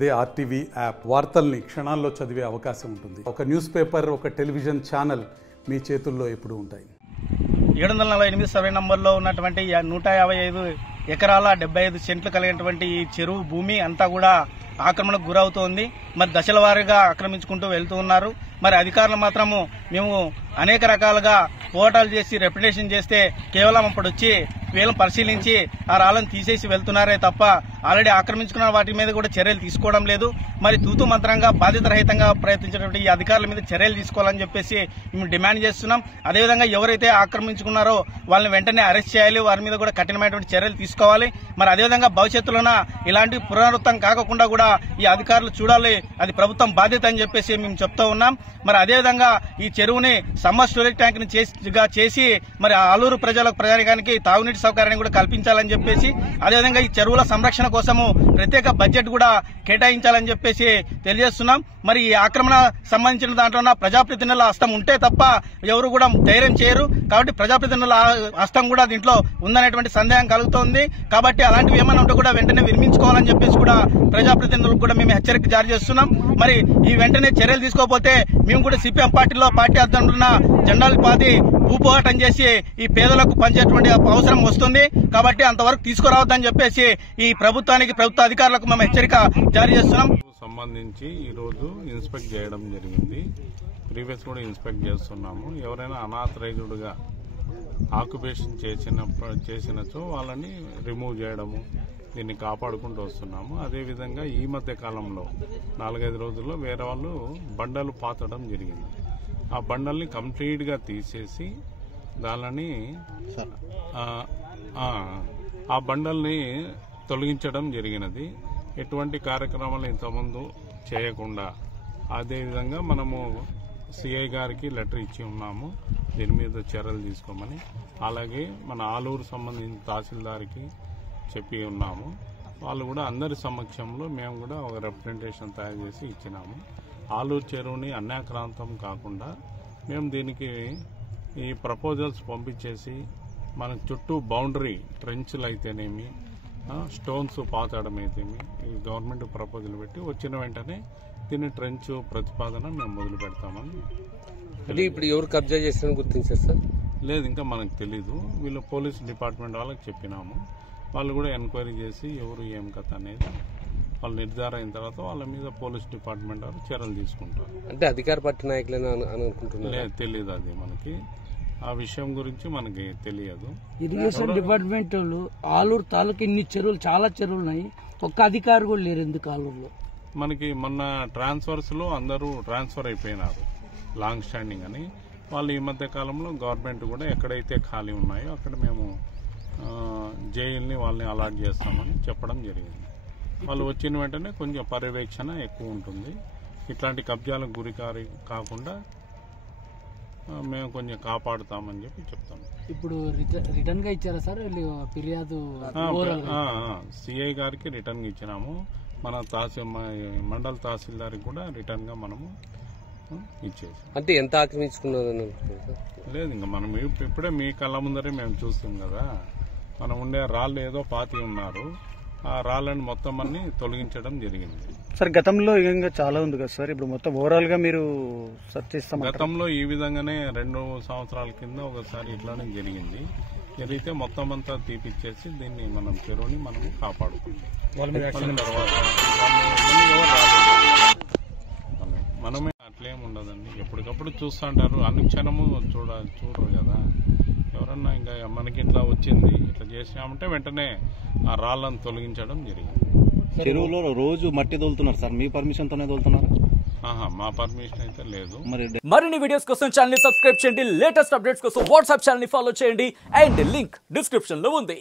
అదే RTV app వార్తల్ని క్షణాల్లో చదివే అవకాశం ఉంటుంది. ఒక న్యూస్ పేపర్, ఒక టెలివిజన్ ఛానల్ మీ చేతుల్లో ఎప్పుడూ ఉంటాయి. 748 సర్వే నంబర్లో ఉన్నటువంటి 155 ఎకరాల 75 సెంట్లు కలిగినటువంటి ఈ చెరువు భూమి అంతా కూడా ఆక్రమణకు గురవుతోంది. మరి దశల వారీగా ఆక్రమించుకుంటూ వెళ్తూ ఉన్నారు. మరి అధికారులు మాత్రము మేము అనేక రకాలుగా పోరాటాలు చేసి రెప్యుటేషన్ చేస్తే కేవలం అప్పుడు వచ్చి వీళ్ళని పరిశీలించి ఆ రాళ్ళను తీసేసి వెళ్తున్నారే తప్ప ఆల్రెడీ ఆక్రమించుకున్న వాటి మీద కూడా చర్యలు తీసుకోవడం లేదు. మరి తూతు మంత్రంగా బాధ్యత రహితంగా ప్రయత్నించినటువంటి ఈ అధికారుల మీద చర్యలు తీసుకోవాలని చెప్పేసి మేము డిమాండ్ చేస్తున్నాం. అదేవిధంగా ఎవరైతే ఆక్రమించుకున్నారో వాళ్ళని వెంటనే అరెస్ట్ చేయాలి, వారి మీద కూడా కఠినమైనటువంటి చర్యలు తీసుకోవాలి. మరి అదేవిధంగా భవిష్యత్తులోన ఇలాంటి పునరావృతం కాకుండా కూడా ఈ అధికారులు చూడాలి, అది ప్రభుత్వం బాధ్యత అని చెప్పేసి మేము చెప్తూ ఉన్నాం. మరి అదేవిధంగా ఈ చెరువుని సమ్మర్ స్టోరేజ్ ట్యాంక్ ని చేసి మరి ఆలూరు ప్రజానికానికి తాగునీటి సౌకర్యాన్ని కూడా కల్పించాలని చెప్పేసి, అదేవిధంగా ఈ చెరువుల సంరక్షణ కోసము ప్రత్యేక బడ్జెట్ కూడా కేటాయించాలని చెప్పేసి తెలియజేస్తున్నాం. మరి ఈ ఆక్రమణ సంబంధించిన దాంట్లో ప్రజాప్రతినిధుల హస్తం ఉంటే తప్ప ఎవరు కూడా ధైర్యం చేయరు. కాబట్టి ప్రజాప్రతినిధుల హస్తం కూడా దీంట్లో ఉందనేటువంటి సందేహం కలుగుతోంది. కాబట్టి అలాంటివి ఏమైనా ఉంటే కూడా వెంటనే విరమించుకోవాలని చెప్పేసి కూడా ప్రజాప్రతినిధులకు కూడా మేము హెచ్చరిక జారీ చేస్తున్నాం. మరి ఈ వెంటనే చర్యలు తీసుకోకపోతే మేము కూడా సిపిఎం పార్టీలో పార్టీ అధ్యక్షులున్న జెండాలు పాతి భూపోరాటం చేసి ఈ పేదలకు పంచేటువంటి అవసరం వస్తుంది. కాబట్టి అంతవరకు తీసుకురావద్దని చెప్పేసి ఈ ప్రభుత్వ అధికారులకు మేము హెచ్చరిక జారీ చేస్తున్నాం. సంబంధించి ఈ రోజు ఇన్స్పెక్ట్ చేయడం జరిగింది. ప్రీవియస్ కూడా ఇన్స్పెక్ట్ చేస్తున్నాము. ఎవరైనా అనాథరైజ్డ్ గా ఆక్యుపేషన్ చేసినచో వాళ్ళని రిమూవ్ చేయడము, దీన్ని కాపాడుకుంటూ వస్తున్నాము. అదేవిధంగా ఈ మధ్య కాలంలో 4-5 రోజుల్లో వేరే వాళ్ళు బండలు పాతడం జరిగింది. ఆ బండల్ని కంప్లీట్ గా తీసేసి దానిని ఆ బండల్ని తొలగించడం జరిగినది. ఎటువంటి కార్యక్రమాలు ఇంతకుముందు చేయకుండా అదేవిధంగా మనము సిఐ గారికి లెటర్ ఇచ్చి ఉన్నాము దీని మీద చర్యలు తీసుకోమని. అలాగే మన ఆలూరు సంబంధించిన తహసీల్దార్కి చెప్పి ఉన్నాము. వాళ్ళు కూడా అందరి సమక్షంలో మేము కూడా ఒక రిప్రజెంటేషన్ తయారు చేసి ఇచ్చినాము. ఆలూరు చెరువుని అన్యాక్రాంతం కాకుండా మేము దీనికి ఈ ప్రపోజల్స్ పంపించేసి మన చుట్టూ బౌండరీ ట్రెంచ్లు అయితేనేమి, స్టోన్స్ పాతడం అయితేమి ఈ గవర్నమెంట్ ప్రపోజల్ పెట్టి వచ్చిన వెంటనే దీన్ని ట్రెంచ్ ప్రతిపాదన మేము మొదలు పెడతామని. ఇప్పుడు ఎవరు కబ్జా చేస్తారని గుర్తించారు సార్? లేదు, ఇంకా మనకు తెలీదు. వీళ్ళు పోలీస్ డిపార్ట్మెంట్ వాళ్ళకి చెప్పినాము. వాళ్ళు కూడా ఎంక్వైరీ చేసి ఎవరు ఏం కథ అనేది వాళ్ళు నిర్ధారణ అయిన తర్వాత వాళ్ళ మీద పోలీస్ డిపార్ట్మెంట్ వాళ్ళు చర్యలు తీసుకుంటారు. అంటే అధికార పార్టీ నాయకులని అనుకుంటున్నారు? లేదు, తెలీదు. అది మనకి ఆ విషయం గురించి మనకి తెలియదు. ఇరిగేషన్ డిపార్ట్మెంట్ వాళ్ళు ఆలూరు తాలూకు ఇన్ని చెరువులు, చాలా చెరువులు ఉన్నాయి, ఒక్క అధికారి కూడా లేరు. ఎందుకు ఆలూరులో? మనకి మొన్న ట్రాన్స్ఫర్స్ లో అందరూ ట్రాన్స్ఫర్ అయిపోయినారు లాంగ్ స్టాండింగ్ అని. వాళ్ళు ఈ మధ్య కాలంలో గవర్నమెంట్ కూడా ఎక్కడైతే ఖాళీ ఉన్నాయో అక్కడ మేము జైల్ని వాళ్ళని అలాట్ చేస్తామని చెప్పడం జరిగింది. వాళ్ళు వచ్చిన వెంటనే కొంచెం పర్యవేక్షణ ఎక్కువ ఉంటుంది. ఇట్లాంటి కబ్జాలకు గురి కాకుండా మేము కొంచెం కాపాడుతామని చెప్పి చెప్తాం. ఇప్పుడు రిటర్న్ గా ఇచ్చారా సార్ ఫిర్యాదు? సిఐ గారికి రిటర్న్ గా ఇచ్చినాము. మన మండల తహసీల్దార్కి కూడా రిటర్న్ గా మనము ఇచ్చేసాం. అంటే ఎంత ఆక్రమించుకున్నారు? లేదు, ఇంకా మనం ఇప్పుడే మీ కళ్ళ ముందరే మేము చూస్తాం కదా. మనం ఉండే రాళ్ళు ఏదో పాతి ఉన్నారు, ఆ రాళ్ళని మొత్తం అన్ని తొలగించడం జరిగింది. సార్ గతంలో ఇంకా చాలా ఉంది కదా సార్, ఇప్పుడు మొత్తం ఓవరాల్ గా మీరు సెర్చ్ చేస్తాం. గతంలో ఈ విధంగానే 2 సంవత్సరాల కింద ఒకసారి ఇట్లానే జరిగింది. జరిగితే మొత్తం అంతా తీపిచ్చేసి దీన్ని మనం చెరువుని మనం కాపాడుకుంటాం. మనమే అట్లేం ఉండదండి, ఎప్పటికప్పుడు చూస్తుంటారు. అనుక్షణము చూడరు కదా. ఎవరన్నా ఇంకా మనకి ఇట్లా వచ్చింది ఇట్లా చేసామంటే వెంటనే ఆ రాళ్లను తొలగించడం జరిగింది. చెరువులో రోజు మట్టి తోలుతున్నారు సార్, మీ పర్మిషన్ తోనే తోలుతున్నారు? మా పర్మిషన్ అయితే లేదు. మరిన్ని వీడియోస్ కోసం ఛానల్ ని సబ్స్క్రైబ్ చేయండి, లేటెస్ట్ అప్డేట్స్ కోసం వాట్సాప్ ఛానల్ ని ఫాలో చేయండి, అండ్ లింక్ డిస్క్రిప్షన్ లో ఉంది.